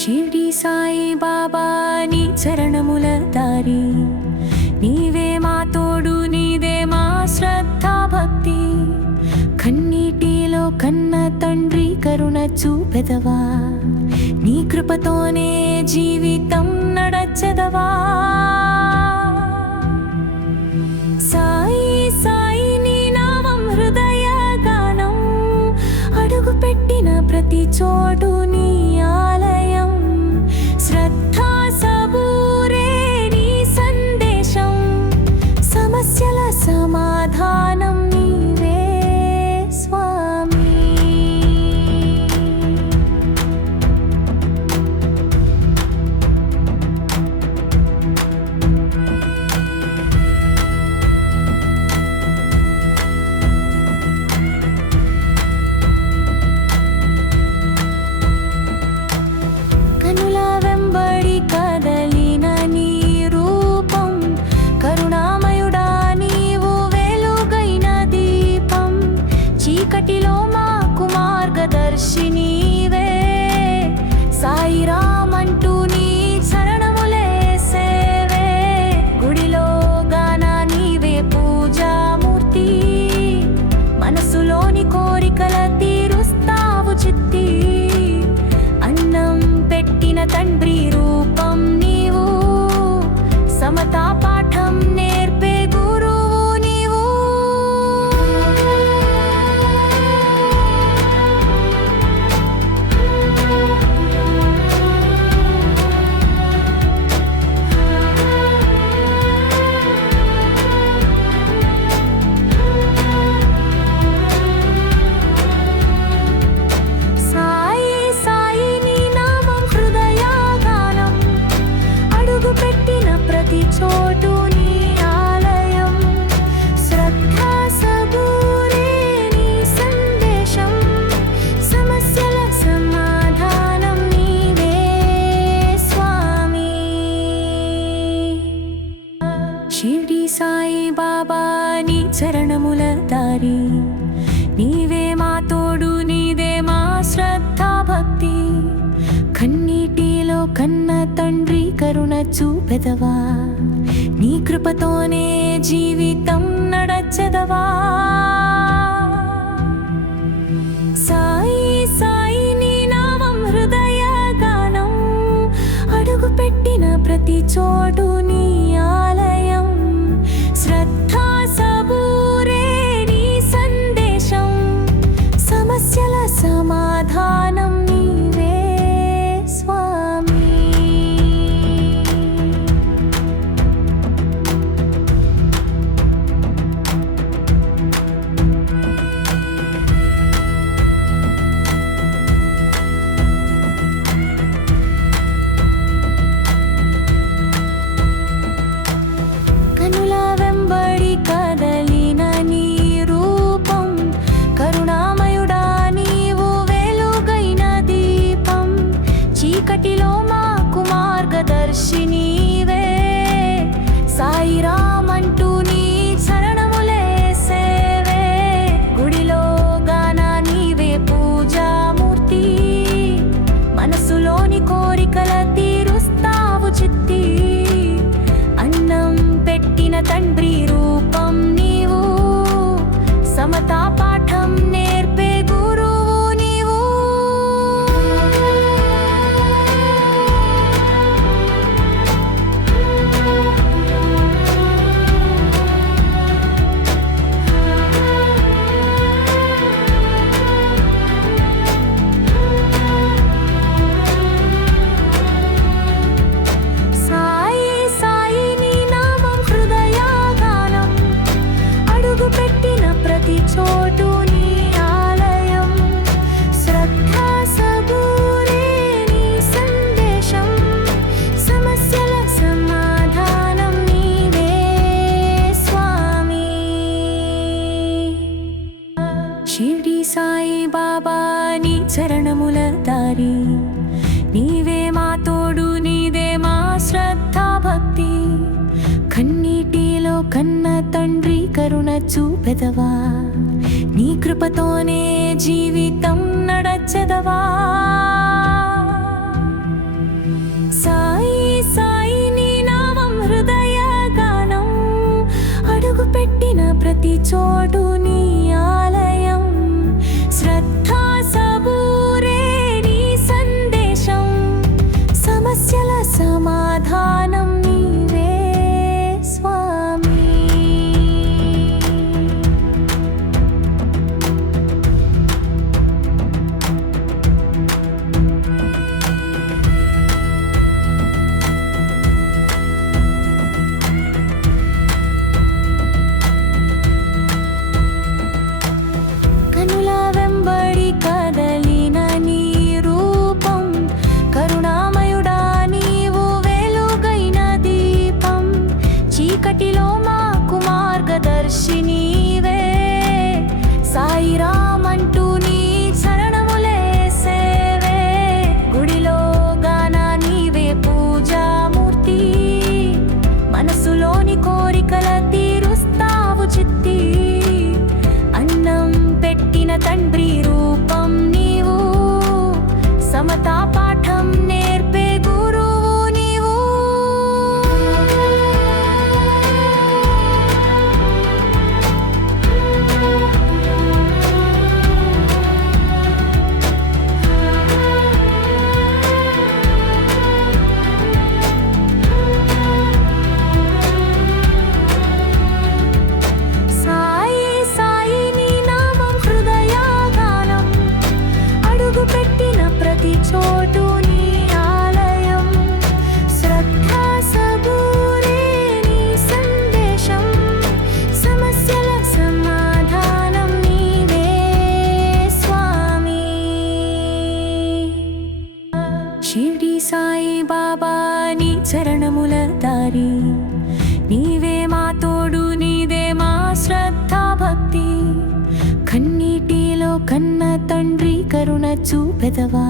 షిర్డీ సాయి బాబా నీ చరణముల దారి, నీవే మా తోడు, నీదే మా శ్రద్ధ భక్తి. కన్నీటిలో కన్న తండ్రి కరుణ చూపెదవా, నీ కృపతోనే జీవితం నడచెదవా. సాయి సాయి నీ నామం హృదయ గానం, అడుగు పెట్టిన ప్రతి చోటు నీ ఆలయం. శ్రద్ధా సబూరే నీ సందేశం, సమస్యల సమాధానం నీవే స్వామి. కనుల వెంబడి కదలిన నీ రూపం, కరుణామయుడా నీవు వెలుగైన దీపం. చీకటిలో మాకు మార్గదర్శి నీవే, సాయిరామ్ అంటూ నీ చరణములే సేవే. గుడిలో గాన నీవే పూజామూర్తి, మనసులోని కోరికల తీరుస్తావు చిత్తి. అన్నం పెట్టిన తండ్రి రూపం నీవు, సమతా పాఠం నేర్పే గురువు నీవు. సాయి సాయి నీ నామం హృదయ గానం, అడుగు పెట్టిన ప్రతి చోటు నీ ఆలయం. శ్రద్ధా సబూరే నీ సందేశం, సమస్యల సమాధానం నీవే స్వామి. షిర్డీ సాయి బాబా నీ చరణముల దారి, నీవే మా తోడు, నీదే మా శ్రద్ధ భక్తి. కన్నీటిలో కన్న తండ్రి కరుణ చూపెదవా, నీ కృపతోనే జీవితం నడచెదవా. సాయి సాయి నీ నామం హృదయ గానం, అడుగు పెట్టిన ప్రతి చోటు నీ ఆలయం. శ్రద్ధా సబూరే నీ సందేశం, సమస్యల సమాధానం నీవే స్వామి. కనుల వెంబడి కదలిన నీ రూపం, కరుణామయుడా నీవు వెలుగైన దీపం. చీకటిలో మాకు మార్గదర్శి నీవే, సాయిరామ్ అంటూ నీ చరణములే సేవే. గుడిలో గాన నీవే పూజామూర్తి, మనసులోని కోరికల తీరుస్తావు చిత్తి. అన్నం పెట్టిన తండ్రి రూపం నీవు, సమతా పాఠం నేర్పే గురువు నీవు. సాయి సాయి నీ నామం హృదయ గానం, అడుగు పెట్టిన ప్రతి చోటు నీ ఆలయం. శ్రద్ధా సబూరే నీ సందేశం, సమస్యల సమాధానం నీవే స్వామి. షిర్డీ సాయి బాబా నీ చరణముల దారి, నీవే మా తోడు, నీదే మా శ్రద్ధ భక్తి. కన్నీటిలో కన్న తండ్రి కరుణ చూపెదవా, నీ కృపతోనే జీవితం నడచెదవా. తండ్రి రూపం నీవు, సమతా పాఠం నేర్పే గురువు నీవు. సాయి సాయి నీ నామం హృదయగానం, అడుగుపెట్టిన ప్రతి చోటు నీ ఆలయం. శ్రద్ధ సబూరే నీ సందేశం, సమస్యల సమాధానం నీవే స్వామి. షిర్డీ సాయి బాబా నీ చరణముల దారి, నీవే మా తోడు, నీదే మా శ్రద్ధ భక్తి. కన్నీటిలో కన్న తండ్రి కరుణ చూపెదవా,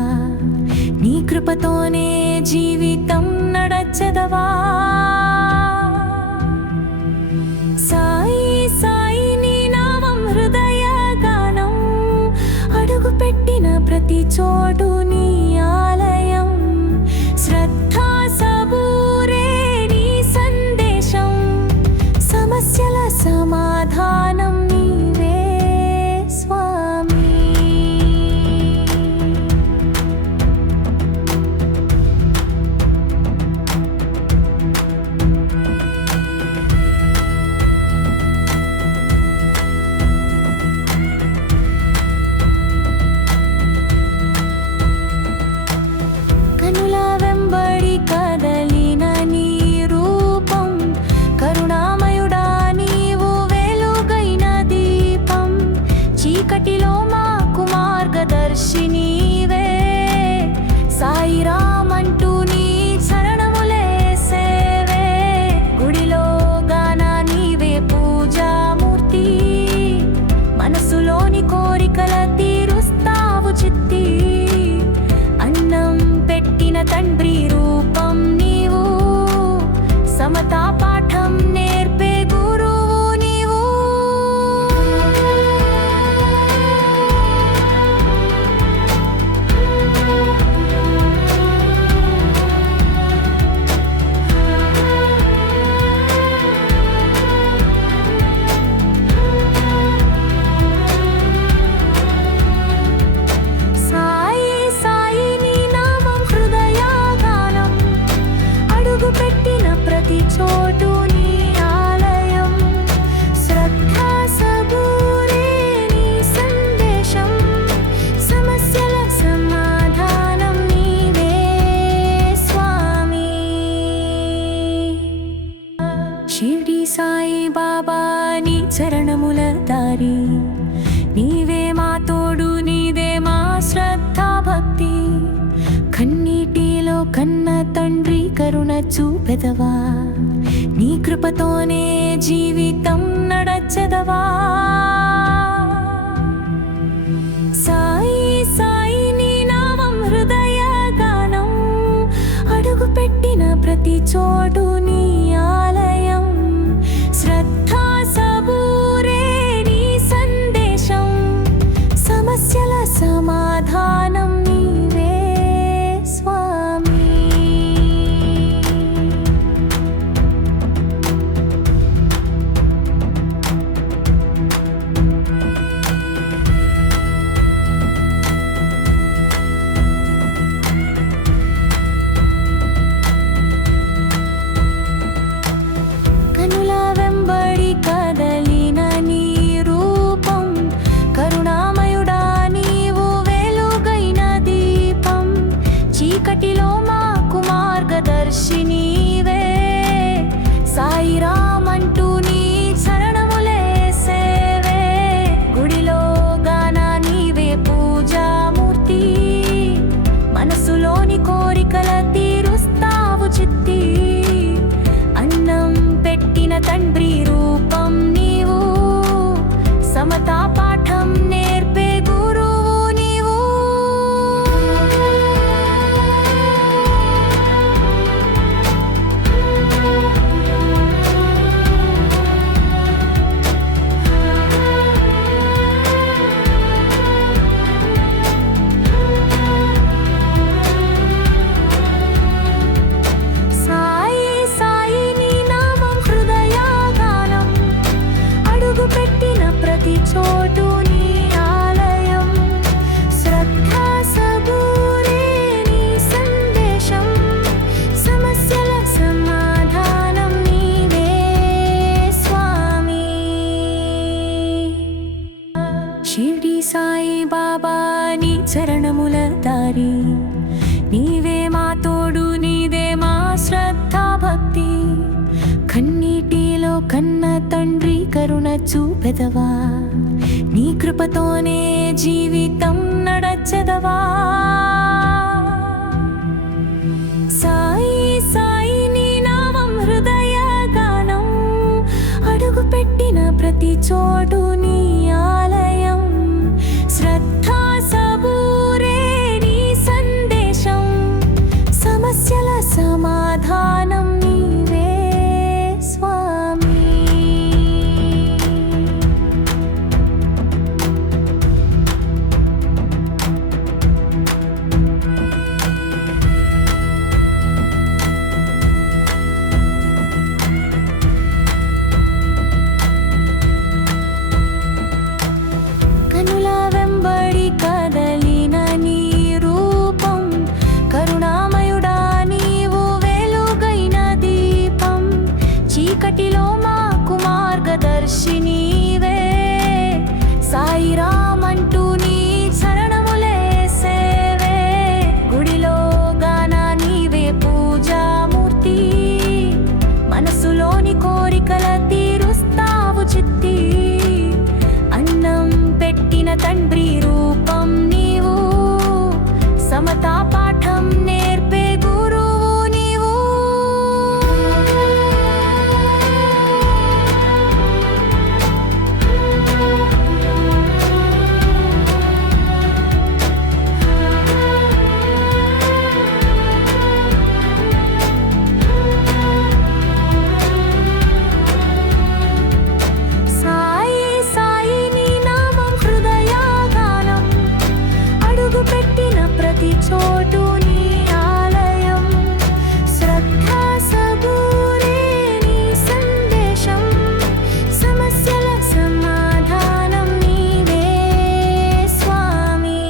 నీ కృపతోనే జీవితం నడచెదవా. సాయి సాయి నీ నామం హృదయగానం, అడుగుపెట్టిన ప్రతి చోటు నీ ఆలయం. శ్రద్ధ సబూరే నీ సందేశం, సమస్యల సమాధానం నీవే స్వామి. కనుల వెంబడి కదలిన నీ రూపం, కరుణామయుడా నీవు వెలుగైన దీపం. చీకటిలో మాకు మార్గదర్శి నీవే, సాయిరామ్ అంటూ నీ చరణములే సేవే. గుడిలో గాన నీవే పూజామూర్తి, మనసులోని కోరికల తీరుస్తావు చిత్తి. అన్నం పెట్టిన తండ్రి రూపం నీవు, సమతా పాఠం నేర్పే గురువు నీవు. సాయి సాయి నీ నామం హృదయగానం, అడుగుపెట్టిన ప్రతి చోటు నీ ఆలయం. శ్రద్ధ సబూరే నీ సందేశం, సమస్యల సమాధానం నీవే స్వామి. షిర్డీ సాయి బాబా నీ చరణముల దారి, నీవే మా తోడు, నీదే మా శ్రద్ధ భక్తి. కన్నీటిలో కన్న తండ్రి కరుణ చూపెదవా, నీ కృపతోనే జీవితం నడచెదవా. సాయి సాయి నీ నామం హృదయగానం, అడుగుపెట్టిన ప్రతి చోటు నీ ఆలయం. శ్రద్ధ సబూరే నీ సందేశం, సమస్యల సమాధానం నీవే స్వామి. కనుల వెంబడి కదలిన నీ రూపం, కరుణామయుడా నీవు వెలుగైన దీపం. చీకటిలో మాకు మార్గదర్శి నీవే, సాయిరామ్ అంటూ నీ చరణములే సేవే. గుడిలో గాన నీవే పూజామూర్తి, మనసులోని కోరికల తీరుస్తావు చిత్తి. అన్నం పెట్టిన తండ్రి రూపం నీవు, సమతా పాఠం నేర్పే గురువు నీవు. కరుణ చూపెదవా నీ కృపతోనే జీవితం నడచెదవా సాయి సాయి నీ నామం హృదయ గానం అడుగు పెట్టిన ప్రతి చోటు నీ ఆలయం శ్రద్ధా సబూరే నీ సందేశం సమస్యల సమాధానం నీవే స్వామి కనుల వెంబడి కదలిన నీ రూపం కరుణామయుడా నీవు వెలుగైన దీపం చీకటిలో మాకు మార్గదర్శి నీవే సాయిరామ్ అంటూ నీ శరణములే సేవే గుడిలో గాన నీవే పూజామూర్తి మనసులోని కోరికల తీరుస్తావు చిత్తి అన్నం పెట్టిన తండ్రి రూపం నీవు సమతా పాఠం నేర్పే గురువు నీవు సాయి సాయి నీ నామం హృదయ గానం అడుగు పెట్టిన ప్రతి చోటు నీ ఆలయం శ్రద్ధా సబూరే నీ సందేశం సమస్యల సమాధానం నీవే స్వామి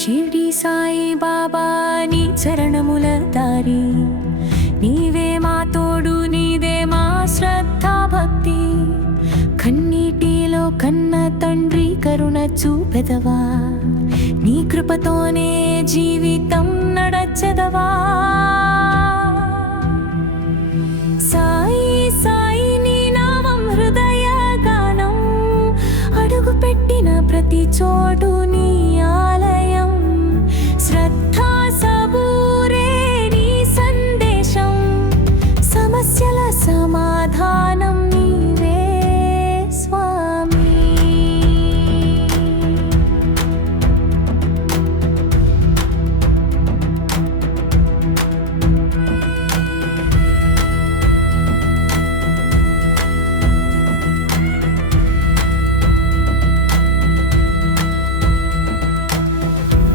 షిర్డీ సాయి బాబా నీ చరణముల దారి నీవే మా తోడు నీదే మా శ్రద్ధా భక్తి కన్నీటిలో కన్న తండ్రి కరుణ చూపెదవా నీ కృపతోనే జీవితం నడచెదవా సాయి సాయి నీ నామం హృదయ గానం అడుగు పెట్టిన ప్రతి చోటు నీ ఆలయం శ్రద్ధా సబూరే నీ సందేశం సమస్యల సమాధానం నీవే స్వామి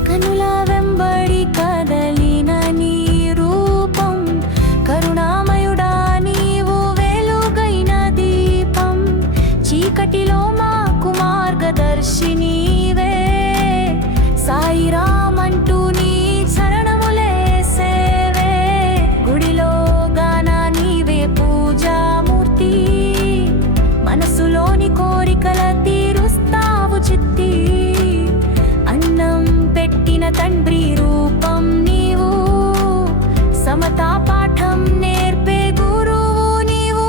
కనుల వెంబడి కదలిన నీ రూపం కరుణామయుడా నీవు వెలుగైన దీపం చీకటిలో మాకు మార్గదర్శి నీవే సాయిరామ్ అంటూ నీ శరణములే సేవే గుడిలో గాన నీవే పూజామూర్తి మనసులోని కోరికల తీరుస్తావు చిత్తి అన్నం పెట్టిన తండ్రి రూపం నీవు సమతా పాఠం నేర్పే గురువు నీవు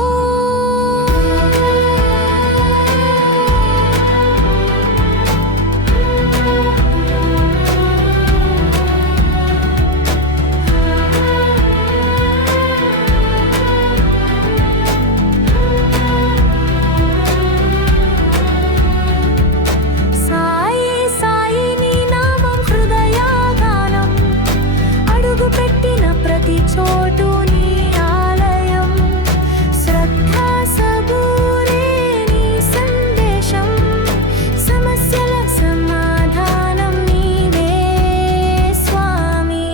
సాయి సాయి నీ నామం హృదయ గానం అడుగు పెట్టిన ప్రతి చోటు నీ ఆలయం శ్రద్ధా సబూరే నీ సందేశం సమస్యల సమాధానం నీవే స్వామి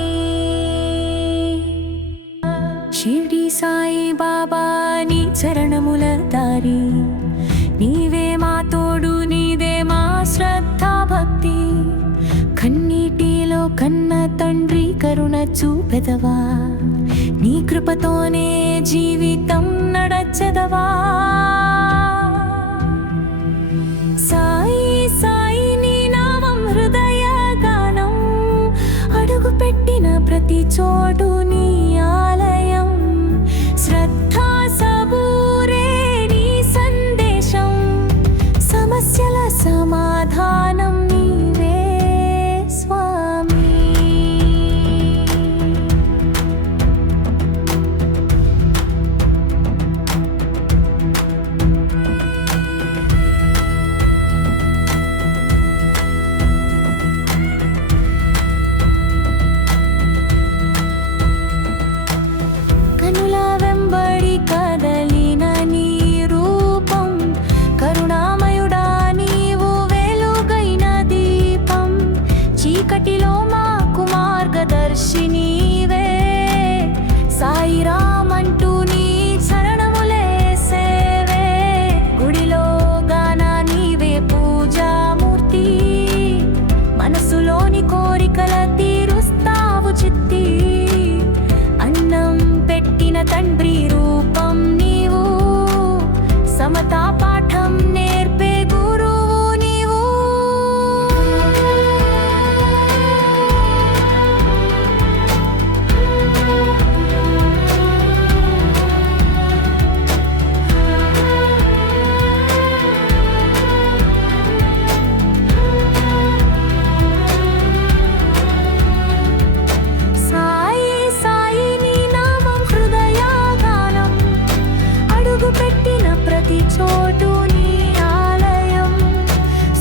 షిర్డీ సాయి బాబా నీ చరణముల దారి నీవే మా తోడు నీదే మా శ్రద్ధా భక్తి కన్నీటిలో కన్న తండ్రి కరుణ చూపెదవా నీ కృపతోనే జీవితం నడచెదవా సాయి సాయి నీ నామం హృదయ గానం అడుగు పెట్టిన ప్రతి చోటు నీ ఆలయం శ్రద్ధా సబూరే తండ్రి రూపం నీవు, సమతా పాఠం నేర్పే గురువు నీవు. సాయి సాయి నీ నామం హృదయగానం, అడుగుపెట్టిన ప్రతి చోటు నీ ఆలయం.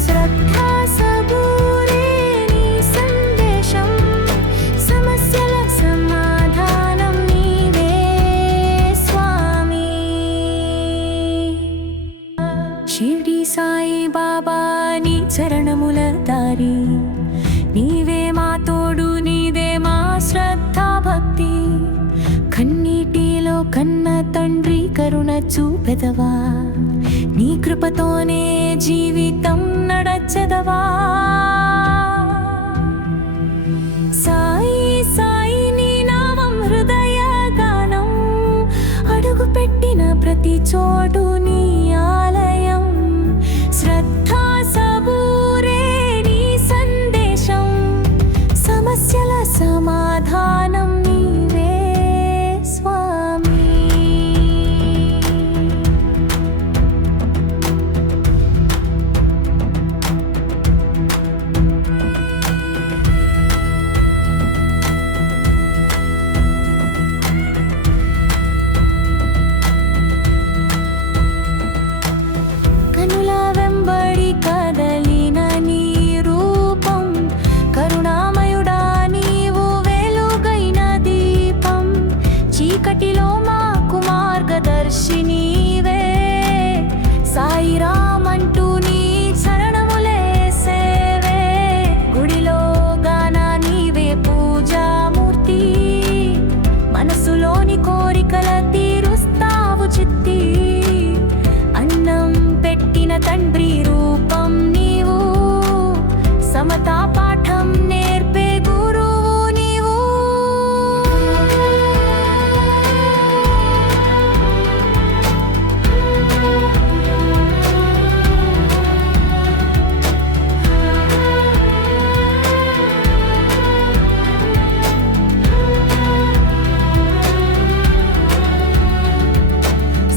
శ్రద్ధ సబూరే నీ సందేశం, సమస్యల సమాధానం నీవే స్వామి. షిర్డీ సాయి బాబా నీ చరణముల దారి, నీవే మా తోడు, నీదే మా శ్రద్ధ భక్తి. కన్నీటిలో కన్న తండ్రి కరుణ చూపెదవా, నీ కృపతోనే జీవితం నడచెదవా. సాయి సాయి నీ నామం హృదయగానం, అడుగుపెట్టిన ప్రతి చోటు నీ ఆలయం. శ్రద్ధ సబూరే నీ సందేశం, సమస్యల సమాధానం నీవే స్వామి. కనుల వెంబడి కదలిన నీ రూపం, కరుణామయుడా నీవు వెలుగైన దీపం. చీకటిలో మాకు మార్గదర్శి నీవే, సాయిరామ్ అంటూ నీ చరణములే సేవే. గుడిలో గాన నీవే పూజామూర్తి, మనసులోని కోరికల తీరుస్తావు చిత్తి. అన్నం పెట్టిన తండ్రి రూపం నీవు, సమతా పాఠం నేర్పే గురువు నీవు.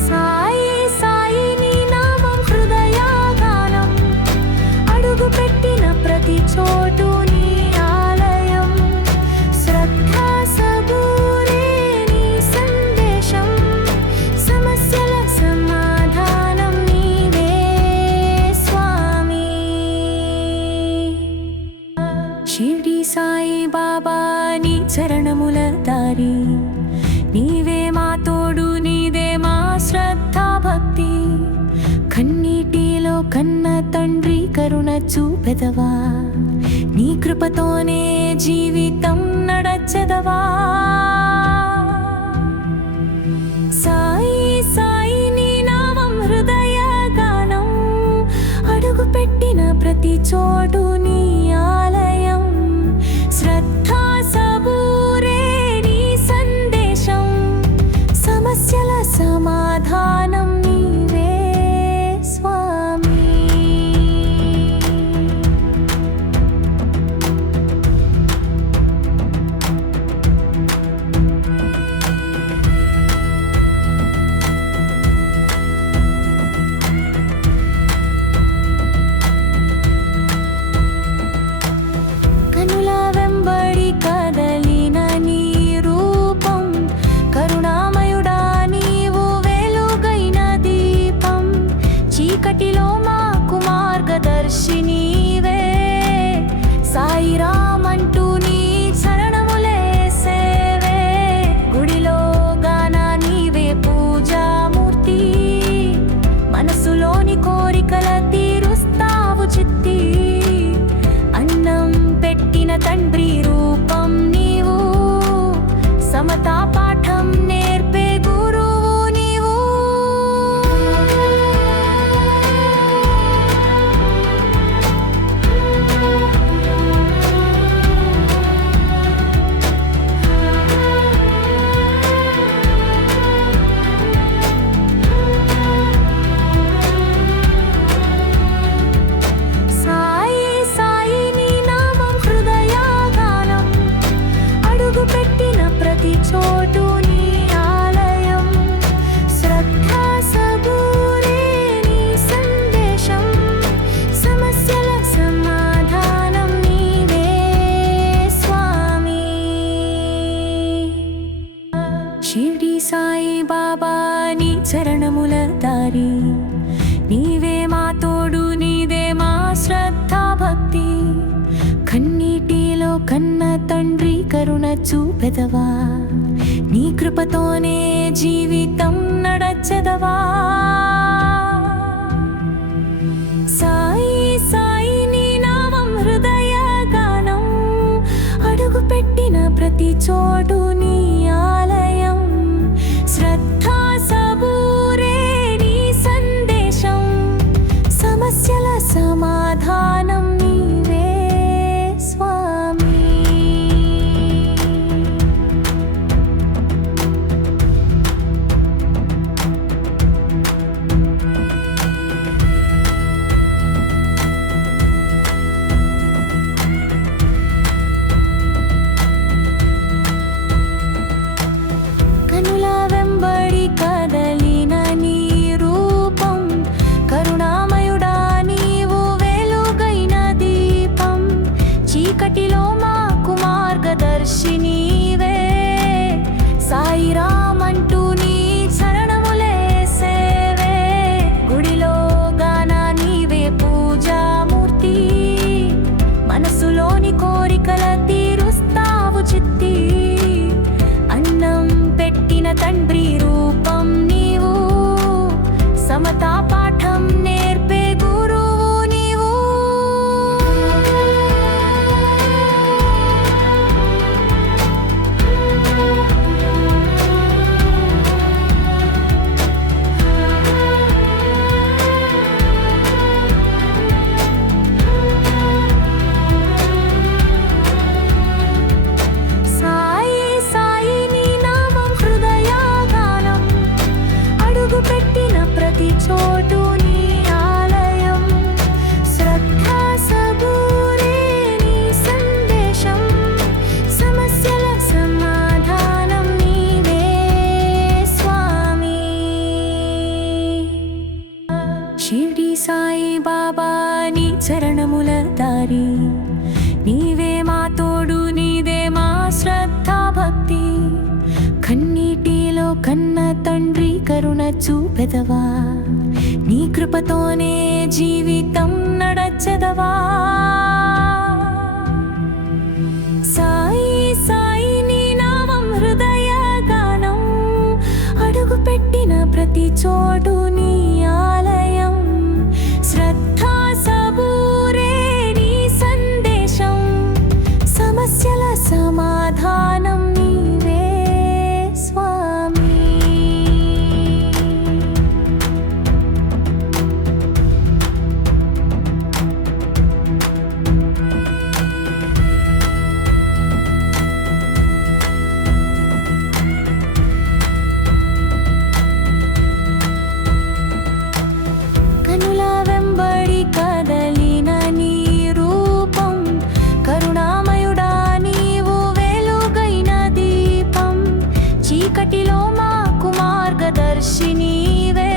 సాయి సాయి నీ నామం హృదయగానం, అడుగుపెట్టిన ప్రతి చోటు నీ ఆలయం. శ్రద్ధ సబూరే నీ సందేశం, సమస్యల సమాధానం నీవే స్వామి. షిర్డీ సాయి బాబా నీ చరణముల దారి, నీవే మా తోడు, నీదే మా శ్రద్ధ భక్తి. కన్నీటిలో కన్న తండ్రి కరుణ చూపెదవా, నీ కృపతోనే జీవితం నడచెదవా. సాయి సాయి నీ నామం హృదయగానం, అడుగుపెట్టిన ప్రతి చోటు నీ ఆలయం. శ్రద్ధ సబూరే నీ సందేశం, సమస్యల సమాధానం నీవే స్వామి. కనుల వెంబడి కదలిన నీ రూపం, కరుణామయుడా నీవు వెలుగైన దీపం. చీకటిలో మాకు మార్గదర్శి నీవే, సాయిరామ్ అంటూ నీ చరణములే సేవే. గుడిలో గాన నీవే పూజామూర్తి, మనసులోని కోరికల తీరుస్తావు చిత్తి. అన్నం పెట్టిన తండ్రి రూపం నీవు, సమతా పాఠం నేర్పే గురువు నీవు. తండ్రి కరుణ చూపెదవా నీ కృపతోనే జీవితం నడచెదవా సాయి సాయి నీ నామం హృదయ గానం అడుగు పెట్టిన ప్రతి చోటు నీ ఆలయం శ్రద్ధా సబూరే నీ సందేశం సమస్యల సమాధానం నీవే స్వామి కనుల వెంబడి కదలిన నీ రూపం కరుణామయుడా నీవు వెలుగైన దీపం చీకటిలో మాకు మార్గదర్శి నీవే సాయిరామ్ అంటూ నీ శరణములే సేవే గుడిలో గాన నీవే పూజామూర్తి మనసులోని కోరికల తీరుస్తావు చిత్తి అన్నం పెట్టిన తండ్రి రూపం నీవు సమతా పాఠం నేర్పే గురువు నీవు సాయి సాయి నీ నామం హృదయ గానం అడుగు పెట్టిన ప్రతి చోటు నీ ఆలయం శ్రద్ధా సబూరే నీ సందేశం సమస్యల సమాధానం నీవే స్వామి షిర్డీ సాయి బాబా నీ చరణముల దారి నీవే మా తోడు నీదే మా శ్రద్ధా భక్తి కన్నీటిలో కన్న తండ్రి కరుణ చూపెదవా నీ కృపతోనే జీవితం నడచెదవా సాయి సాయి నీ నామం హృదయ గానం అడుగు పెట్టిన ప్రతి చోటు నీ ఆలయం శ్రద్ధా సబూరే నీ సందేశం సమస్యల సమాధానం నీవే స్వామి కనుల వెంబడి కదలిన నీ రూపం కరుణామయుడా నీవు వెలుగైన దీపం చీకటిలో మాకు మార్గదర్శి నీవే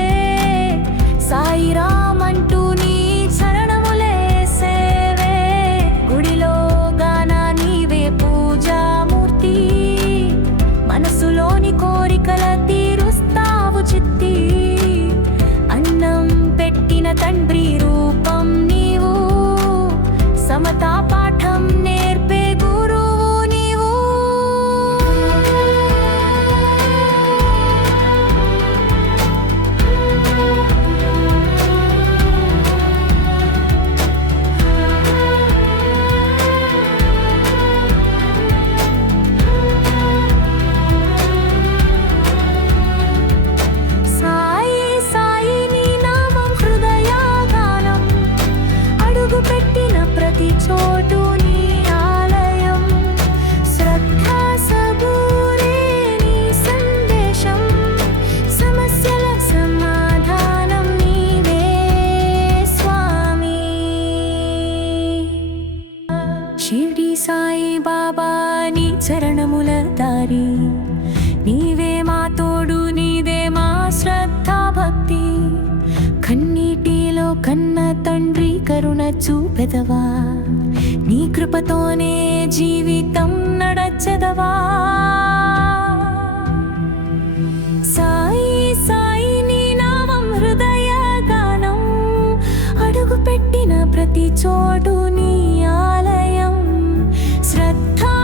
సాయిరామ్ అంటూ నీ శరణములే సేవే గుడిలో గాన నీవే పూజామూర్తి మనసులోని కోరికల తీరుస్తావు చిత్తి అన్నం పెట్టిన తండ్రి రూపం నీవు సమతా పాఠం నేర్పే గురువు నీవు సాయి సాయి నీ నామం హృదయ గానం అడుగు పెట్టిన ప్రతి చోటు నీ ఆలయం శ్రద్ధా సబూరే నీ సందేశం సమస్యల సమాధానం నీవే స్వామి షిర్డీ సాయి బాబా నీ చరణముల దారి నీవే మా తోడు నీదే మా శ్రద్ధా భక్తి కన్నీటిలో కన్న తండ్రి కరుణ చూపెదవా నీ కృపతోనే జీవితం నడచెదవా సాయి సాయి నీ నామం హృదయ గానం అడుగు పెట్టిన ప్రతి చోటు నీ ఆలయం శ్రద్ధా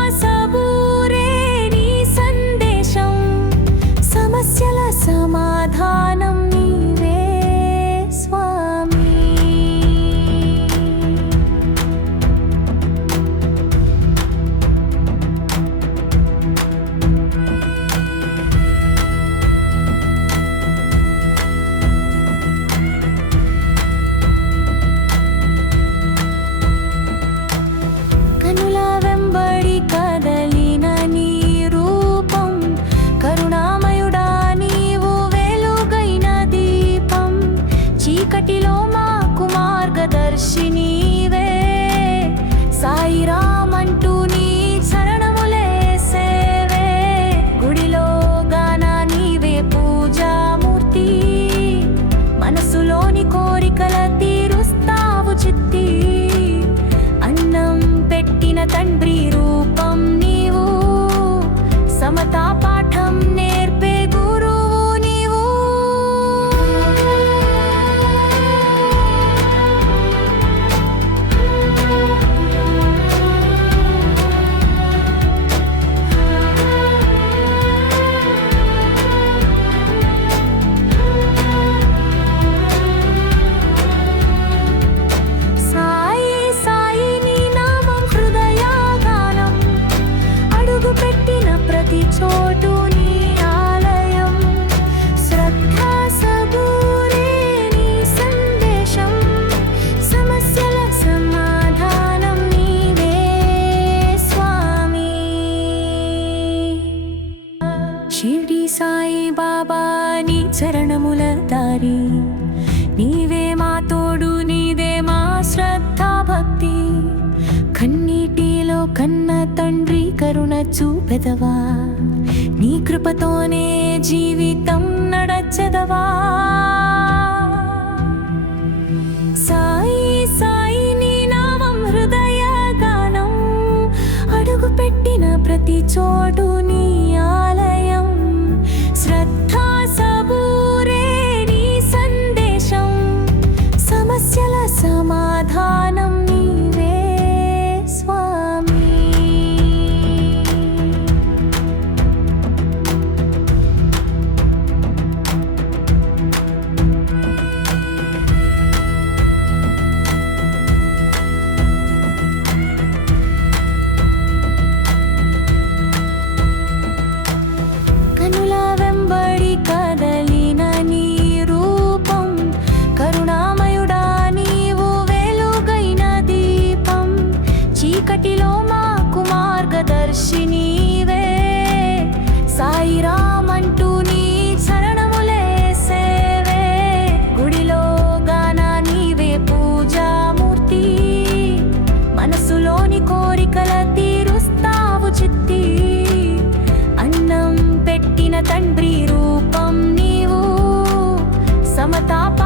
బాబా నీ చరణముల దారి, నీవే మా తోడు, నీదే మా శ్రద్ధ భక్తి. కన్నీటిలో కన్న తండ్రి కరుణ చూపెదవా, నీ కృపతోనే జీవితం నడచెదవా. సాయి సాయి నీ నామం హృదయ గానం, అడుగు పెట్టిన ప్రతి చోటు నీ ఆలయం. శ్రద్ధా సబూరే నీ సందేశం, సమస్యల సమాధానం నీవే స్వామి. కనుల వెంబడి కదలిన నీ రూపం, కరుణామయుడా నీవు వెలుగైన దీపం. చీకటిలో మాకు మార్గదర్శి నీవే, సాయిరామ్ అంటూ నీ చరణములే సేవే. గుడిలో గానా నీవే పూజామూర్తి, మనసులోని కోరికల తీరుస్తావు చిత్తి. అన్నం పెట్టిన తండ్రి రూపం నీవు, సమతాప